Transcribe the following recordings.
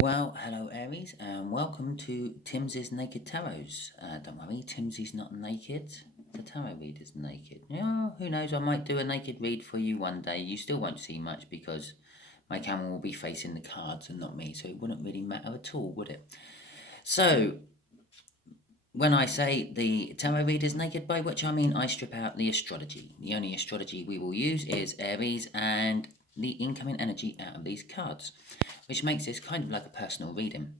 Well, hello Aries, and welcome to Timsy's Naked Tarots. Don't worry, Timsy's not naked. The tarot reader's naked. Yeah, who knows? I might do a naked read for you one day. You still won't see much because my camera will be facing the cards and not me, so it wouldn't really matter at all, would it? So, when I say the tarot reader's naked, by which I mean I strip out the astrology. The only astrology we will use is Aries and the incoming energy out of these cards, which makes this kind of like a personal reading.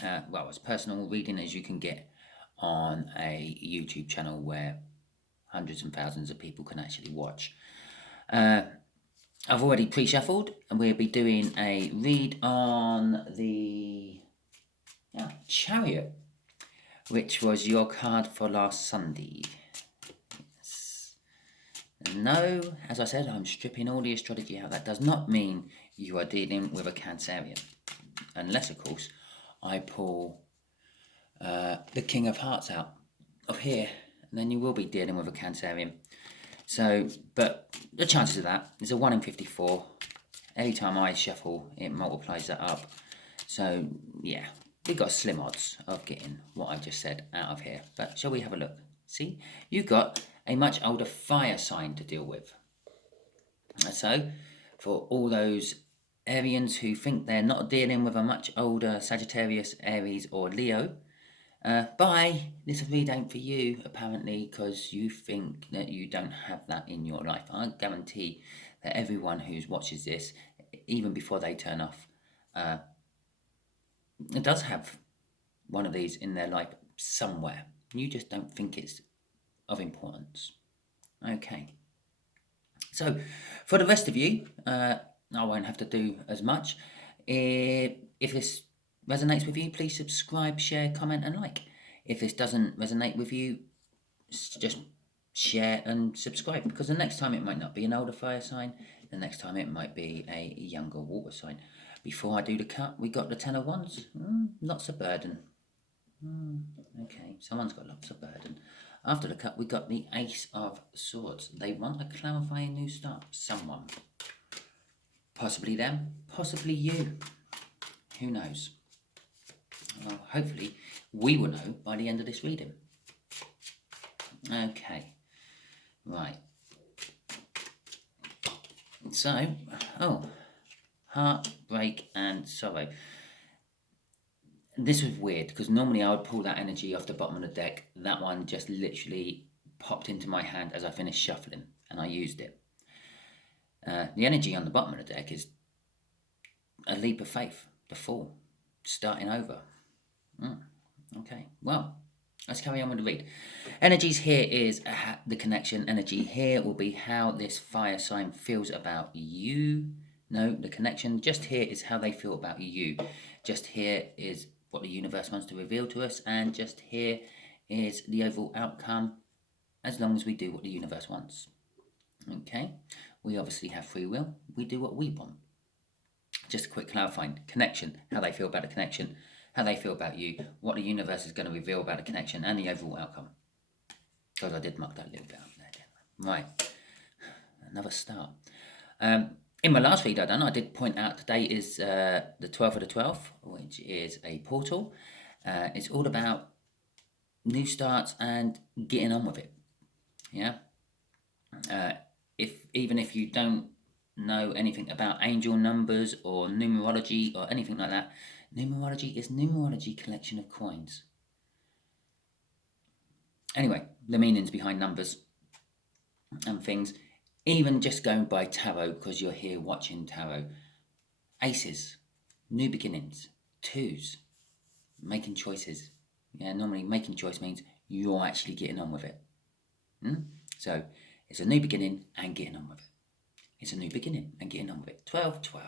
Well, as personal reading as you can get on a YouTube channel where hundreds and thousands of people can actually watch. I've already pre-shuffled, and we'll be doing a read on the Chariot, which was your card for last Sunday. Yes. No, as I said, I'm stripping all the astrology out. That does not mean you are dealing with a Cancerian, unless, of course, I pull the King of Hearts out of here, and then you will be dealing with a Cancerian. So, but the chances of that is a 1 in 54. Every time I shuffle, it multiplies that up. So, yeah, we've got slim odds of getting what I've just said out of here. But shall we have a look? See, you've got a much older fire sign to deal with. So, for all those Arians who think they're not dealing with a much older Sagittarius, Aries, or Leo, bye. This read ain't for you, apparently, because you think that you don't have that in your life. I guarantee that everyone who watches this, even before they turn off, does have one of these in their life somewhere. You just don't think it's of importance. Okay. So, for the rest of you, I won't have to do as much. If this resonates with you, please subscribe, share, comment, and like. If this doesn't resonate with you, just share and subscribe, because the next time it might not be an older fire sign, the next time it might be a younger water sign. Before I do the cut, we got the Ten of Wands. Lots of burden. Okay, someone's got lots of burden. After the cut, we got the Ace of Swords. They want a clarifying new start. Someone. Possibly them, possibly you. Who knows? Well, hopefully we will know by the end of this reading. Okay, right. So, heartbreak and sorrow. This was weird because normally I would pull that energy off the bottom of the deck. That one just literally popped into my hand as I finished shuffling, and I used it. The energy on the bottom of the deck is a leap of faith, the fall, starting over. Okay, well, let's carry on with the read. Energies here is the connection. Energy here will be how this fire sign feels about you. No, the connection just here is how they feel about you. Just here is what the universe wants to reveal to us, and just here is the overall outcome, as long as we do what the universe wants. Okay, we obviously have free will. We do what we want. Just a quick clarifying. Connection, how they feel about the connection, how they feel about you, what the universe is going to reveal about the connection, and the overall outcome. Because I did muck that little bit up there, didn't I? Right, another start. In my last read I did point out today is the 12th of the 12th, which is a portal. It's all about new starts and getting on with it. Yeah. Even if you don't know anything about angel numbers or numerology or anything like that, numerology is numerology collection of coins. Anyway, the meanings behind numbers and things, even just going by tarot because you're here watching tarot. Aces, new beginnings. Twos, making choices. Yeah, normally making choice means you're actually getting on with it. So it's a new beginning and getting on with it. It's a new beginning and getting on with it. 12, 12.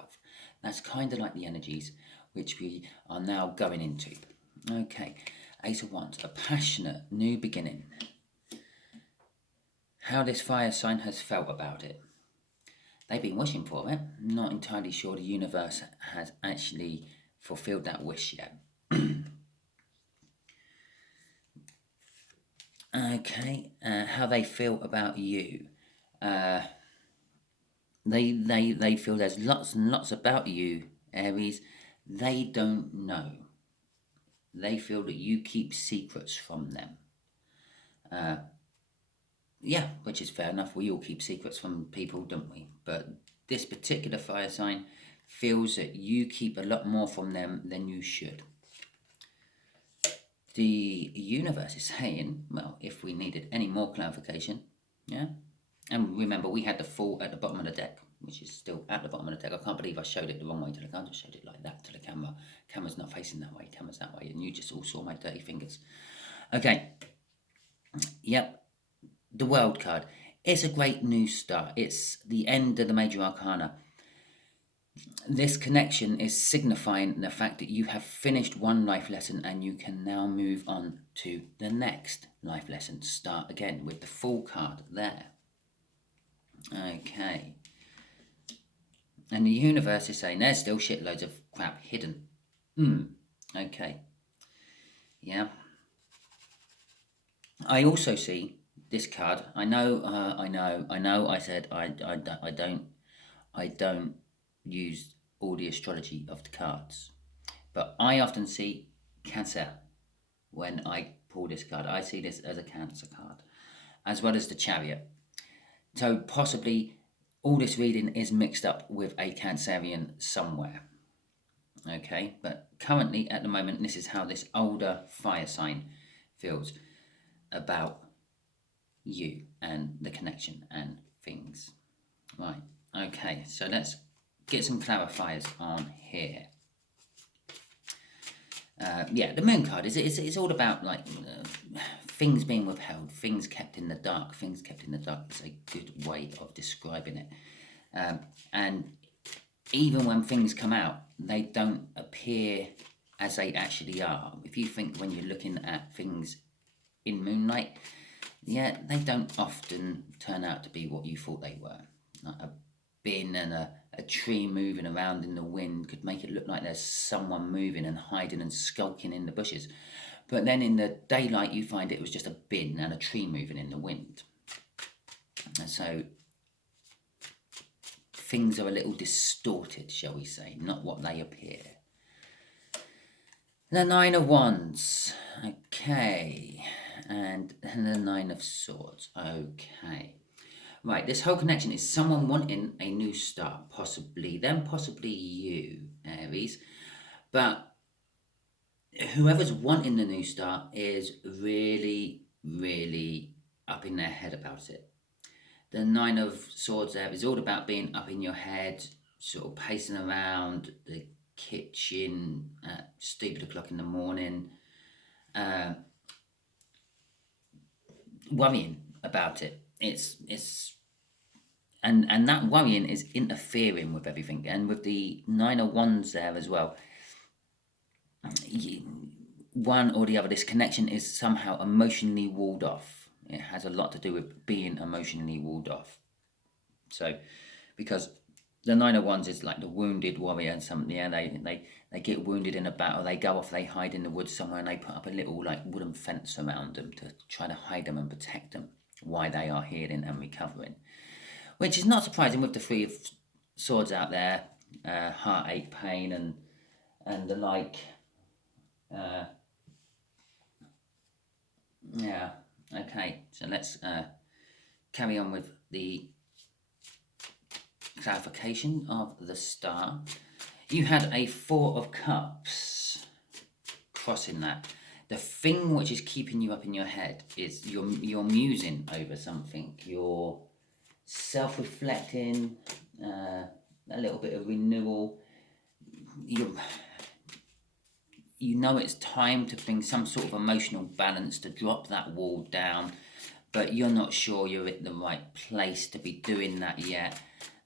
That's kind of like the energies which we are now going into. Okay, Ace of Wands, a passionate new beginning. How this fire sign has felt about it. They've been wishing for it. Not entirely sure the universe has actually fulfilled that wish yet. Okay, how they feel about you. They feel there's lots and lots about you, Aries, They don't know. They feel that you keep secrets from them. Yeah, which is fair enough. We all keep secrets from people, don't we? But this particular fire sign feels that you keep a lot more from them than you should. The universe is saying, well, if we needed any more clarification, yeah. And remember, we had the Fool at the bottom of the deck, which is still at the bottom of the deck. I can't believe I showed it the wrong way to the camera. I just showed it like that to the camera. Camera's not facing that way, camera's that way, and you just all saw my dirty fingers. Okay. Yep. The World card. It's a great new start. It's the end of the Major Arcana. This connection is signifying the fact that you have finished one life lesson and you can now move on to the next life lesson. Start again with the Fool card there. Okay. And the universe is saying there's still shitloads of crap hidden. Okay. Yeah. I also see this card. I know. I said I don't use all the astrology of the cards, but I often see Cancer when I pull this card. I see this as a Cancer card, as well as the Chariot. So possibly all this reading is mixed up with a Cancerian somewhere. Okay, but currently at the moment, this is how this older fire sign feels about you and the connection and things. Right, okay, so let's get some clarifiers on here. Yeah, the Moon card is all about like things being withheld, things kept in the dark. Things kept in the dark is a good way of describing it. And even when things come out, they don't appear as they actually are. If you think when you're looking at things in moonlight, yeah, they don't often turn out to be what you thought they were. Like a bin and a tree moving around in the wind could make it look like there's someone moving and hiding and skulking in the bushes. But then in the daylight, you find it was just a bin and a tree moving in the wind. And so things are a little distorted, shall we say, not what they appear. The Nine of Wands, okay, and the Nine of Swords, okay. Right, this whole connection is someone wanting a new start, possibly them, possibly you, Aries. But whoever's wanting the new start is really, really up in their head about it. The Nine of Swords there is all about being up in your head, sort of pacing around the kitchen at stupid o'clock in the morning, worrying about it. And that worrying is interfering with everything. And with the Nine of Wands there as well, one or the other, this connection is somehow emotionally walled off. It has a lot to do with being emotionally walled off. So, because the Nine of Wands is like the wounded warrior and something. Yeah, they get wounded in a battle. They go off. They hide in the woods somewhere, and they put up a little like wooden fence around them to try to hide them and protect them while they are healing and recovering. Which is not surprising with the Three of Swords out there, heartache, pain, and the like. Yeah. Okay. So let's carry on with the clarification of the star. You had a Four of Cups crossing that. The thing which is keeping you up in your head is you're musing over something. You're self-reflecting, a little bit of renewal. You know it's time to bring some sort of emotional balance, to drop that wall down, but you're not sure you're at the right place to be doing that yet.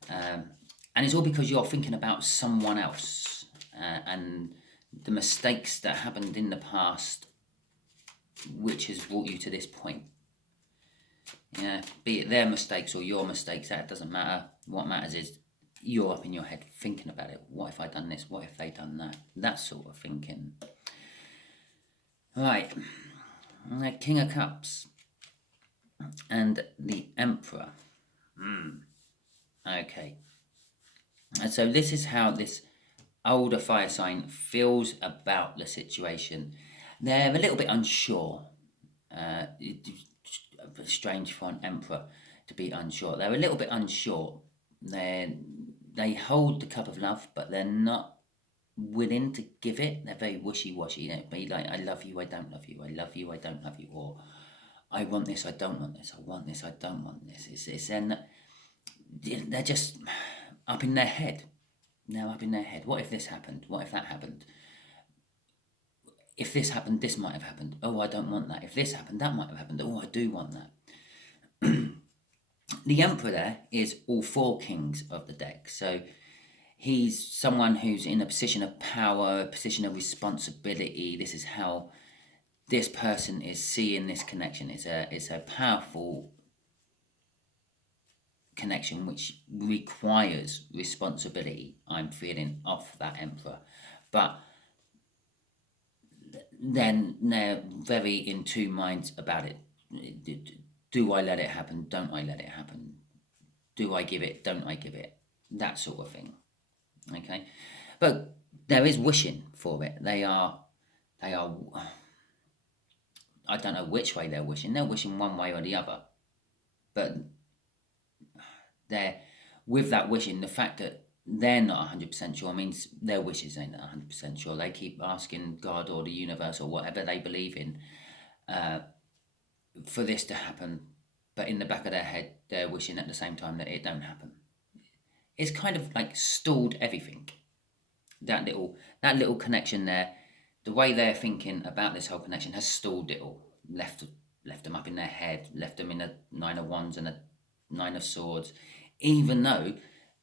And it's all because you're thinking about someone else and the mistakes that happened in the past, which has brought you to this point. Yeah, be it their mistakes or your mistakes, that doesn't matter. What matters is you're up in your head thinking about it. What if I done this? What if they done that? That sort of thinking. Right, the King of Cups and the Emperor. Okay, and so this is how this older fire sign feels about the situation. They're a little bit unsure. It's strange for an emperor to be unsure. They're a little bit unsure. They hold the cup of love, but they're not willing to give it. They're very wishy-washy. They'd be like, I love you, I don't love you, I love you, I don't love you, or I want this, I don't want this, I want this, I don't want this. It's then they're just up in their head. They're up in their head. What if this happened? What if that happened? If this happened, this might have happened. Oh, I don't want that. If this happened, that might have happened. Oh, I do want that. The Emperor there is all four kings of the deck. So he's someone who's in a position of power, a position of responsibility. This is how this person is seeing this connection. It's a powerful connection which requires responsibility, I'm feeling, off that Emperor. But then they're very in two minds about it. Do I let it happen? Don't I let it happen? Do I give it? Don't I give it? That sort of thing. Okay, but there is wishing for it. They are. I don't know which way they're wishing. They're wishing one way or the other, but they're with that wishing. The fact that they're not 100% sure means their wishes ain't 100% sure. They keep asking God or the universe or whatever they believe in for this to happen, but in the back of their head, they're wishing at the same time that it don't happen. It's kind of like stalled everything. That little connection there, the way they're thinking about this whole connection has stalled it all. Left them up in their head, left them in a 9 of Wands and a 9 of Swords, even though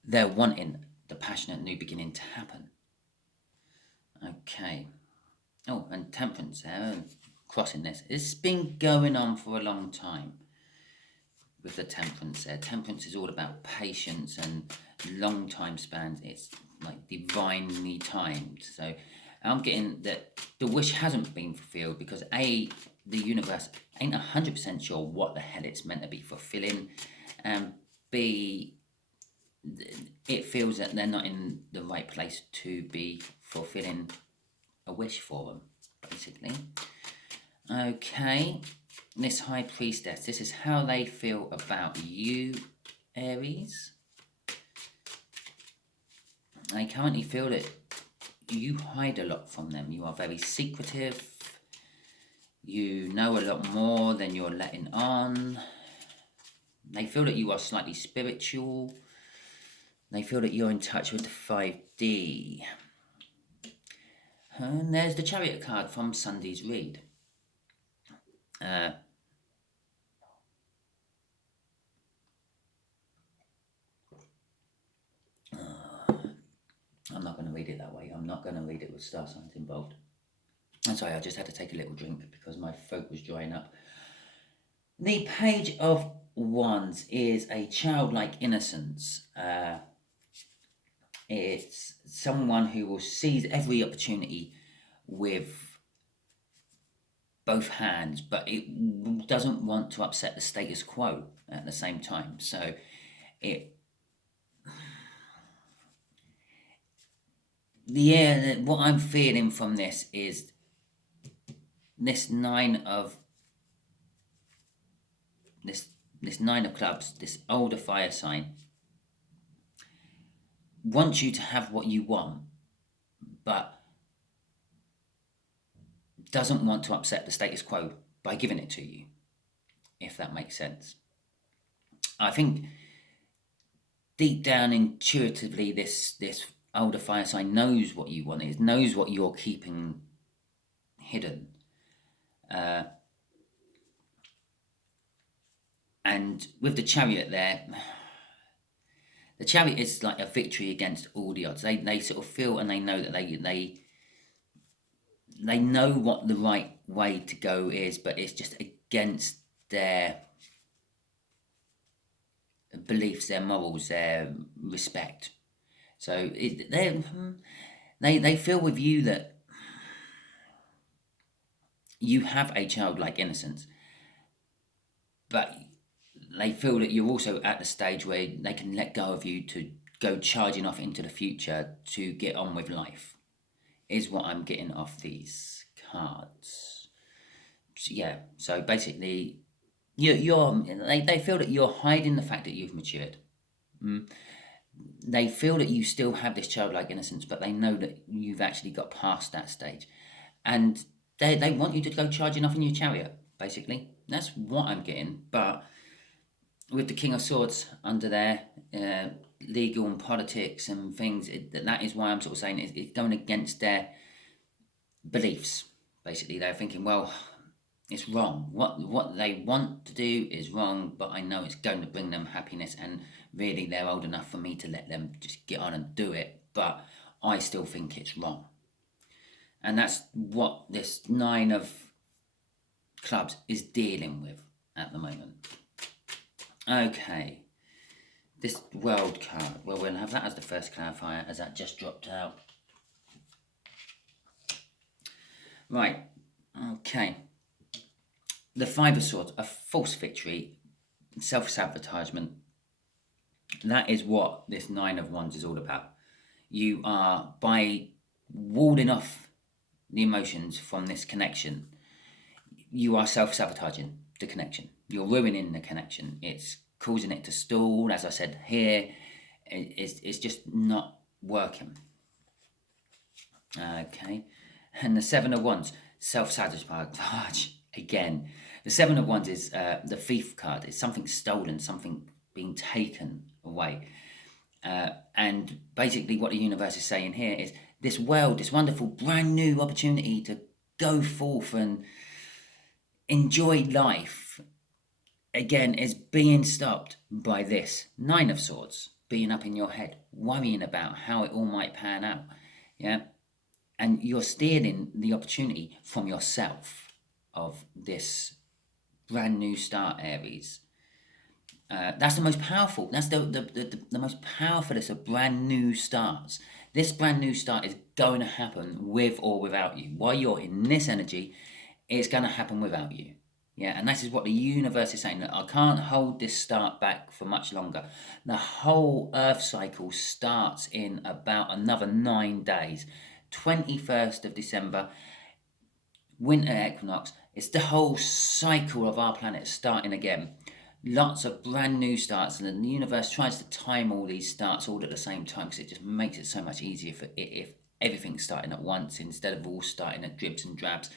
they're wanting the passionate new beginning to happen. Okay. Oh, and Temperance there, crossing this. It's been going on for a long time with the Temperance there. Temperance is all about patience and long time spans. It's like divinely timed. So I'm getting that the wish hasn't been fulfilled because A, the universe ain't 100% sure what the hell it's meant to be fulfilling, and B, it feels that they're not in the right place to be fulfilling a wish for them, basically. Okay, this High Priestess, this is how they feel about you, Aries. They currently feel that you hide a lot from them. You are very secretive. You know a lot more than you're letting on. They feel that you are slightly spiritual. They feel that you're in touch with the 5D. And there's the Chariot card from Sunday's read. I'm not going to read it that way. I'm not going to read it with star signs involved. I'm sorry, I just had to take a little drink because my throat was drying up. The Page of Wands is a childlike innocence. It's someone who will seize every opportunity with both hands, but it doesn't want to upset the status quo at the same time. So what I'm feeling from this is this nine of clubs, this older fire sign, wants you to have what you want, but doesn't want to upset the status quo by giving it to you, if that makes sense. I think deep down intuitively this older fire sign knows what you want, it knows what you're keeping hidden. And with the Chariot there, the Chariot is like a victory against all the odds. They sort of feel and they know that they know what the right way to go is, but it's just against their beliefs, their morals, their respect. So they feel with you that you have a childlike innocence, but they feel that you're also at the stage where they can let go of you to go charging off into the future to get on with life, is what I'm getting off these cards. So, yeah, so basically, they feel that you're hiding the fact that you've matured. They feel that you still have this childlike innocence, but they know that you've actually got past that stage. And they want you to go charging off in your chariot, basically. That's what I'm getting. But with the King of Swords under there, legal and politics and things, that is why I'm sort of saying it's going against their beliefs. Basically, they're thinking, well, it's wrong. What they want to do is wrong, but I know it's going to bring them happiness, and really they're old enough for me to let them just get on and do it, but I still think it's wrong. And that's what this Nine of Clubs is dealing with at the moment. Okay, this World card, well, we'll have that as the first clarifier, as that just dropped out. Right, okay. The Five of Swords, a false victory, self-sabotagement. That is what this Nine of Wands is all about. You are, by warding off the emotions from this connection, you are self-sabotaging the connection. You're ruining the connection. It's causing it to stall. As I said here, it's just not working. Okay. And the Seven of Wands, self-sabotage again. The Seven of Wands is the thief card. It's something stolen, something being taken away. And basically what the universe is saying here is this world, this wonderful brand new opportunity to go forth and enjoy life, again, is being stopped by this Nine of Swords, being up in your head, worrying about how it all might pan out. Yeah. And you're stealing the opportunity from yourself of this brand new start, Aries. That's the most powerful. That's the most powerful of brand new starts. This brand new start is going to happen with or without you. While you're in this energy, it's going to happen without you. Yeah, and this is what the universe is saying, that I can't hold this start back for much longer. The whole Earth cycle starts in about another 9 days. 21st of December, winter equinox. It's the whole cycle of our planet starting again. Lots of brand new starts, and the universe tries to time all these starts all at the same time, because it just makes it so much easier for if everything's starting at once instead of all starting at dribs and drabs.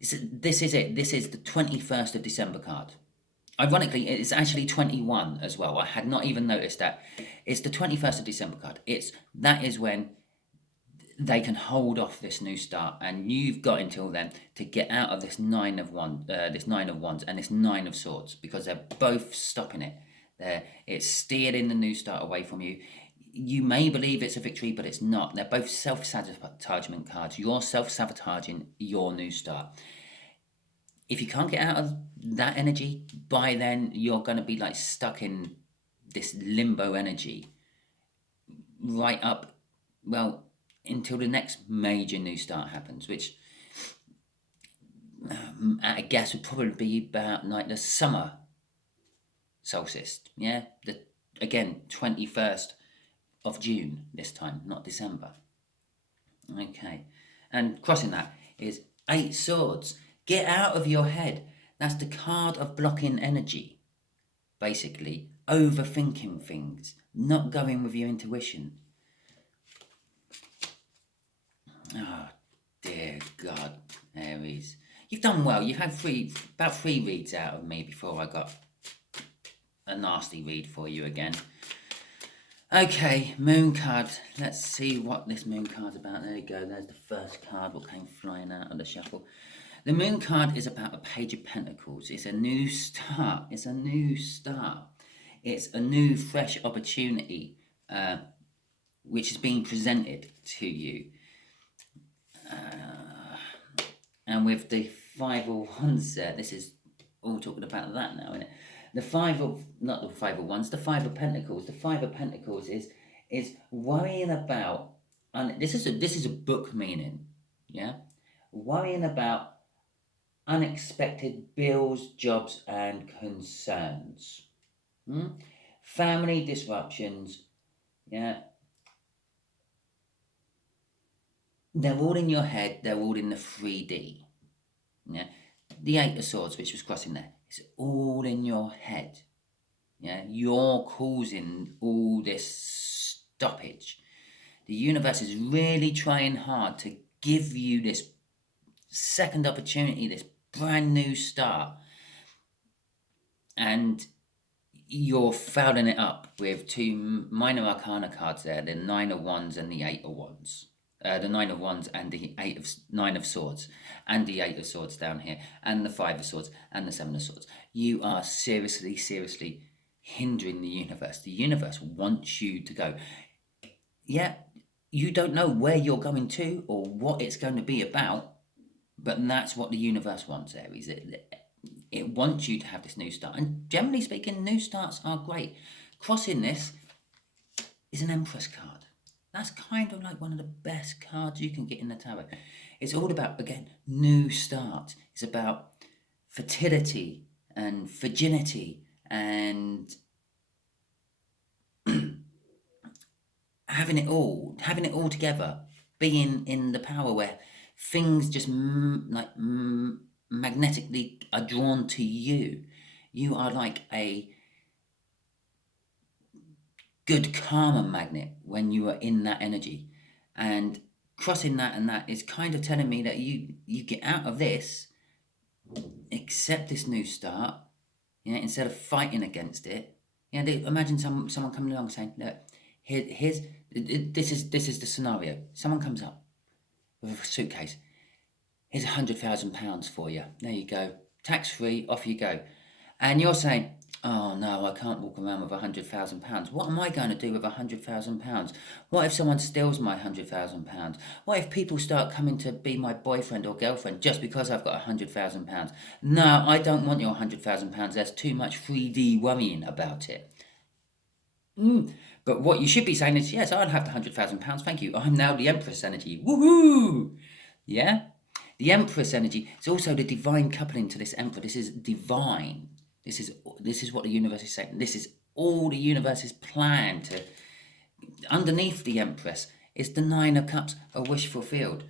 This is it. This is the 21st of December card. Ironically, it's actually 21 as well. I had not even noticed that. It's the 21st of December card. That is when they can hold off this new start, and you've got until then to get out of this Nine of Wands and this Nine of Swords, because they're both stopping it. It's stealing the new start away from you. You may believe it's a victory, but it's not. They're both self-sabotagement cards. You're self-sabotaging your new start. If you can't get out of that energy, by then you're going to be like stuck in this limbo energy right up, well, until the next major new start happens, which at a guess would probably be about like the summer solstice. Yeah, again 21st of June this time, not December. Okay, and crossing that is Eight Swords. Get out of your head. That's the card of blocking energy. Basically, overthinking things, not going with your intuition. Oh, dear God, Aries. You've done well. You've had about three reads out of me before I got a nasty read for you again. Okay, Moon card. Let's see what this Moon card's about. There you go. There's the first card what came flying out of the shuffle. The Moon card is about a Page of Pentacles. It's a new start. It's a new start. It's a new, fresh opportunity which is being presented to you. And with the Five of Wands there, this is all talking about that now, isn't it? The Five of Wands, the Five of Pentacles. The Five of Pentacles is worrying about, and this is a book meaning, yeah? Worrying about unexpected bills, jobs, and concerns. Family disruptions, Yeah. They're all in your head. They're all in the 3D. Yeah. The Eight of Swords, which was crossing there, it's all in your head. Yeah. You're causing all this stoppage. The universe is really trying hard to give you this second opportunity, this brand new start. And you're fouling it up with two minor arcana cards there, the Nine of Wands and the Eight of Wands. The Nine of Wands and the Nine of Swords, and the Eight of Swords down here, and the Five of Swords and the Seven of Swords. You are seriously hindering the universe. The universe wants you to go. Yeah, you don't know where you're going to or what it's going to be about, but that's what the universe wants, Aries. It wants you to have this new start. And generally speaking, new starts are great. Crossing this is an Empress card. That's kind of like one of the best cards you can get in the tarot. It's all about, again, new start. It's about fertility and virginity and having it all together, being in the power where things just magnetically are drawn to you. You are like a good karma magnet when you are in that energy, and crossing that and that is kind of telling me that you get out of this, accept this new start, instead of fighting against it. Imagine someone coming along saying, look, this is the scenario. Someone comes up with a suitcase. Here's £100,000 for you. There you go. Tax free, off you go. And you're saying, oh no, I can't walk around with £100,000. What am I going to do with £100,000? What if someone steals my £100,000? What if people start coming to be my boyfriend or girlfriend just because I've got £100,000? No, I don't want your £100,000. There's too much 3D worrying about it. But what you should be saying is, yes, I'll have the £100,000. Thank you. I'm now the Empress energy. Woohoo! Yeah? The Empress energy is also the divine coupling to this Emperor. This is divine. This is what the universe is saying. This is all the universe's plan to. Underneath the Empress is the Nine of Cups, a wish fulfilled.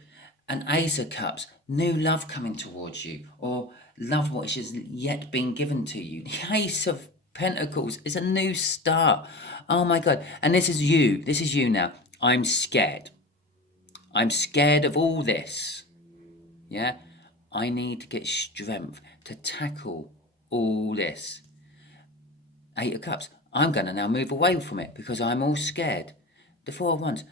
An Ace of Cups, new love coming towards you, or love which has yet been given to you. The Ace of Pentacles is a new start. Oh my God. And this is you. This is you now. I'm scared. I'm scared of all this. Yeah, I need to get strength to tackle all this. Eight of Cups. I'm going to now move away from it because I'm all scared. The Four of Wands.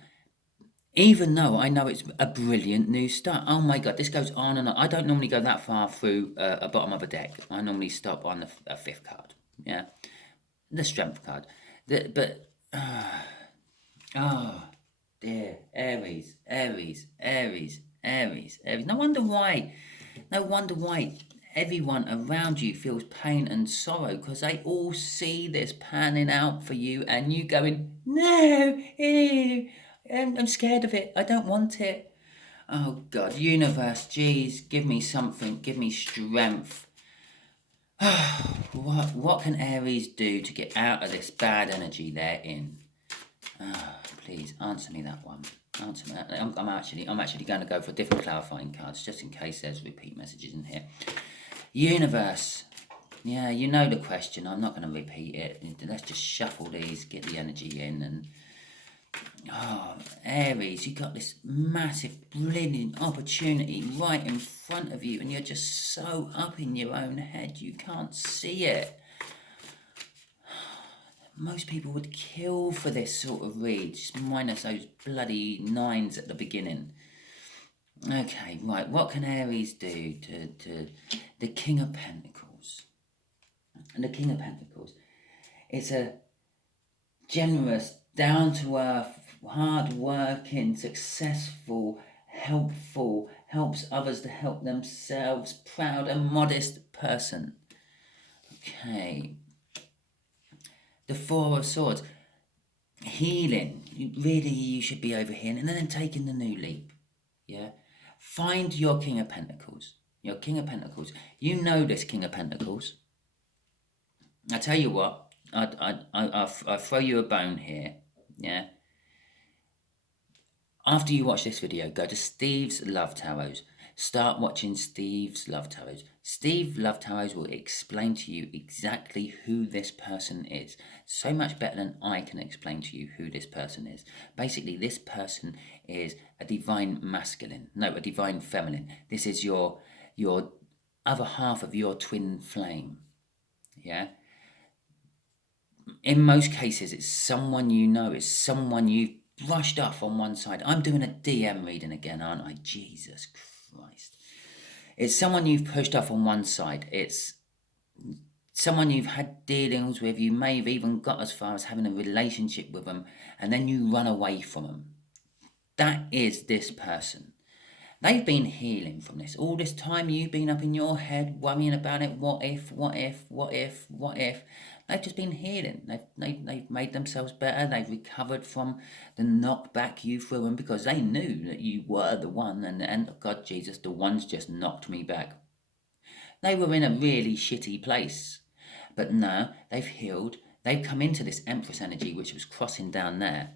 Even though I know it's a brilliant new start. Oh my God, this goes on and on. I don't normally go that far through a bottom of a deck. I normally stop on a fifth card. Yeah, the Strength card. Oh dear, Aries. No wonder why everyone around you feels pain and sorrow, because they all see this panning out for you and you going, no, ew, I'm scared of it. I don't want it. Oh God, universe, geez, give me something. Give me strength. What can Aries do to get out of this bad energy they're in? Please answer me that one. Answer me. I'm actually going to go for different clarifying cards just in case there's repeat messages in here. Universe. Yeah, you know the question. I'm not going to repeat it. Let's just shuffle these, get the energy in, and Aries, you got this massive, brilliant opportunity right in front of you, and you're just so up in your own head you can't see it. Most people would kill for this sort of read, just minus those bloody nines at the beginning. Okay, right, what can Aries do to the King of Pentacles? And the King of Pentacles, it's a generous, down-to-earth, hard-working, successful, helpful, helps others to help themselves, proud and modest person. Okay. The Four of Swords, healing. You should be over here, and then taking the new leap. Yeah, find your King of Pentacles. Your King of Pentacles. You know this King of Pentacles. I tell you what, I'll throw you a bone here. Yeah, After you watch this video, go to Steve's Love Tarots. Start watching Steve's Love Tarots. Steve Love Tarots will explain to you exactly who this person is. So much better than I can explain to you who this person is. Basically, this person is a divine masculine. No, a divine feminine. This is your other half of your twin flame. Yeah? In most cases, it's someone you know. It's someone you've brushed off on one side. I'm doing a DM reading again, aren't I? Jesus Christ. It's someone you've pushed off on one side. It's someone you've had dealings with. You may have even got as far as having a relationship with them, and then you run away from them. That is this person. They've been healing from this. All this time you've been up in your head worrying about it. What if, what if, what if, what if? They've just been healing. They've made themselves better. They've recovered from the knockback you threw them because they knew that you were the one. And God, Jesus, the one's just knocked me back. They were in a really shitty place. But now they've healed. They've come into this Empress energy, which was crossing down there.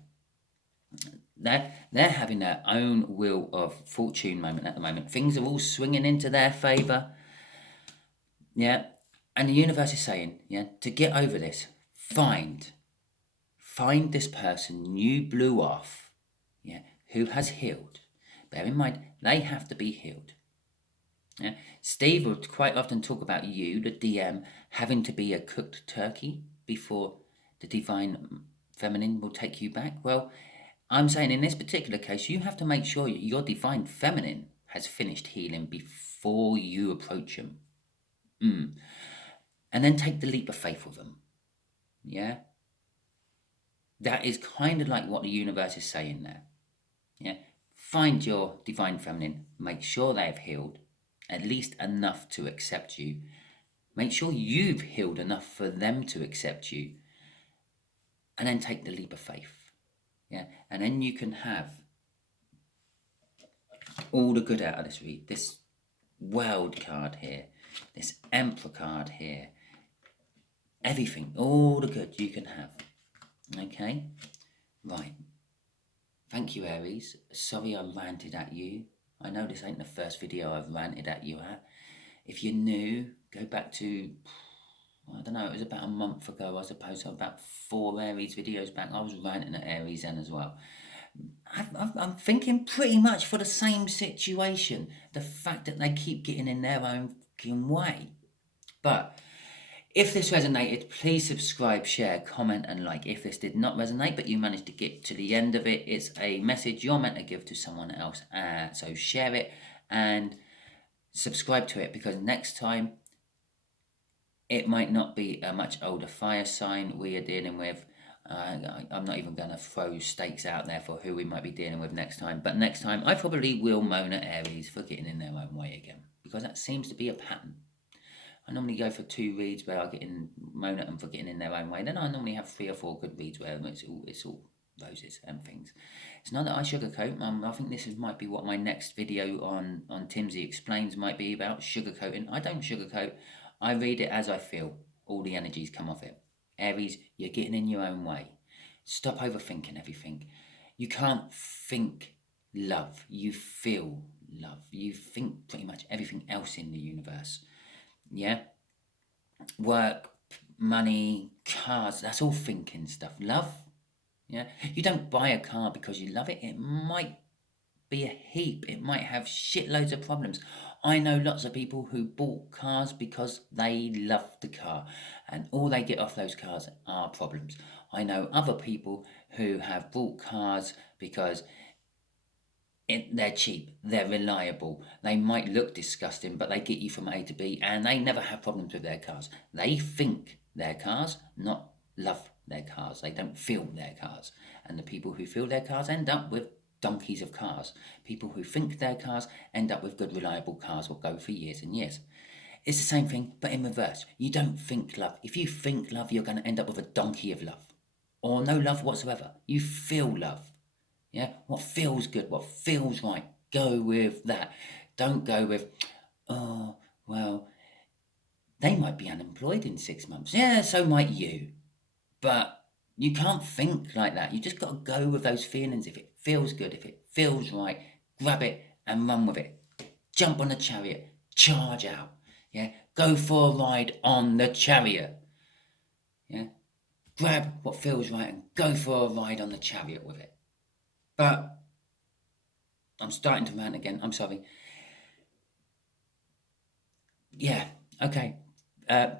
They're having their own wheel of fortune moment at the moment. Things are all swinging into their favour. Yeah. And the universe is saying, yeah, to get over this, find this person you blew off, yeah, who has healed. Bear in mind, they have to be healed. Yeah. Steve would quite often talk about you, the DM, having to be a cooked turkey before the divine feminine will take you back. Well, I'm saying in this particular case, you have to make sure your divine feminine has finished healing before you approach them. And then take the leap of faith with them. Yeah? That is kind of like what the universe is saying there. Yeah? Find your divine feminine. Make sure they have healed at least enough to accept you. Make sure you've healed enough for them to accept you. And then take the leap of faith. Yeah? And then you can have all the good out of this read. This World card here. This Emperor card here. Everything, all the good you can have. Okay? Right. Thank you, Aries. Sorry I ranted at you. I know this ain't the first video I've ranted at you at. If you're new, go back to, I don't know, it was about a month ago, I suppose, about 4 Aries videos back. I was ranting at Aries then as well. I'm thinking pretty much for the same situation. The fact that they keep getting in their own fucking way. But if this resonated, please subscribe, share, comment and like. If this did not resonate but you managed to get to the end of it, it's a message you're meant to give to someone else. So share it and subscribe to it, because next time it might not be a much older fire sign we are dealing with. I'm not even going to throw stakes out there for who we might be dealing with next time. But next time I probably will moan at Aries for getting in their own way again, because that seems to be a pattern. I normally go for 2 reads where I get in, moan at them for getting in their own way. Then I normally have 3 or 4 good reads where it's all roses and things. It's not that I sugarcoat. I think this might be what my next video on Timsy Explains might be about, sugarcoating. I don't sugarcoat. I read it as I feel. All the energies come off it. Aries, you're getting in your own way. Stop overthinking everything. You can't think love. You feel love. You think pretty much everything else in the universe. Yeah? Work, money, cars, that's all thinking stuff. Love, yeah? You don't buy a car because you love it. It might be a heap. It might have shitloads of problems. I know lots of people who bought cars because they love the car, and all they get off those cars are problems. I know other people who have bought cars because they're cheap, they're reliable, they might look disgusting, but they get you from A to B, and they never have problems with their cars. They think their cars, not love their cars. They don't feel their cars. And the people who feel their cars end up with donkeys of cars. People who think their cars end up with good, reliable cars will go for years and years. It's the same thing, but in reverse. You don't think love. If you think love, you're going to end up with a donkey of love, or no love whatsoever. You feel love. Yeah, what feels good, what feels right, go with that. Don't go with, oh, well, they might be unemployed in 6 months. Yeah, so might you. But you can't think like that. You just got to go with those feelings. If it feels good, if it feels right, grab it and run with it. Jump on the chariot, charge out. Yeah, go for a ride on the chariot. Yeah, grab what feels right and go for a ride on the chariot with it. But I'm starting to rant again. I'm sorry. Yeah, okay.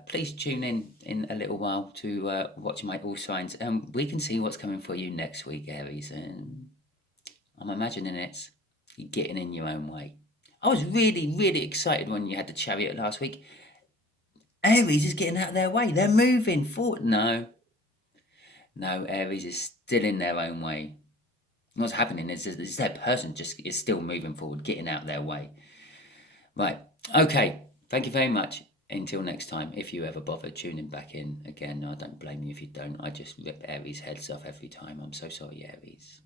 Please tune in a little while to watch my all signs. We can see what's coming for you next week, Aries. And I'm imagining it's you getting in your own way. I was really, really excited when you had the chariot last week. Aries is getting out of their way. They're moving forward. No, no, Aries is still in their own way. What's happening is that person just is still moving forward, getting out of their way. Right. Okay. Thank you very much. Until next time, if you ever bother tuning back in again, I don't blame you if you don't. I just rip Aries' heads off every time. I'm so sorry, Aries.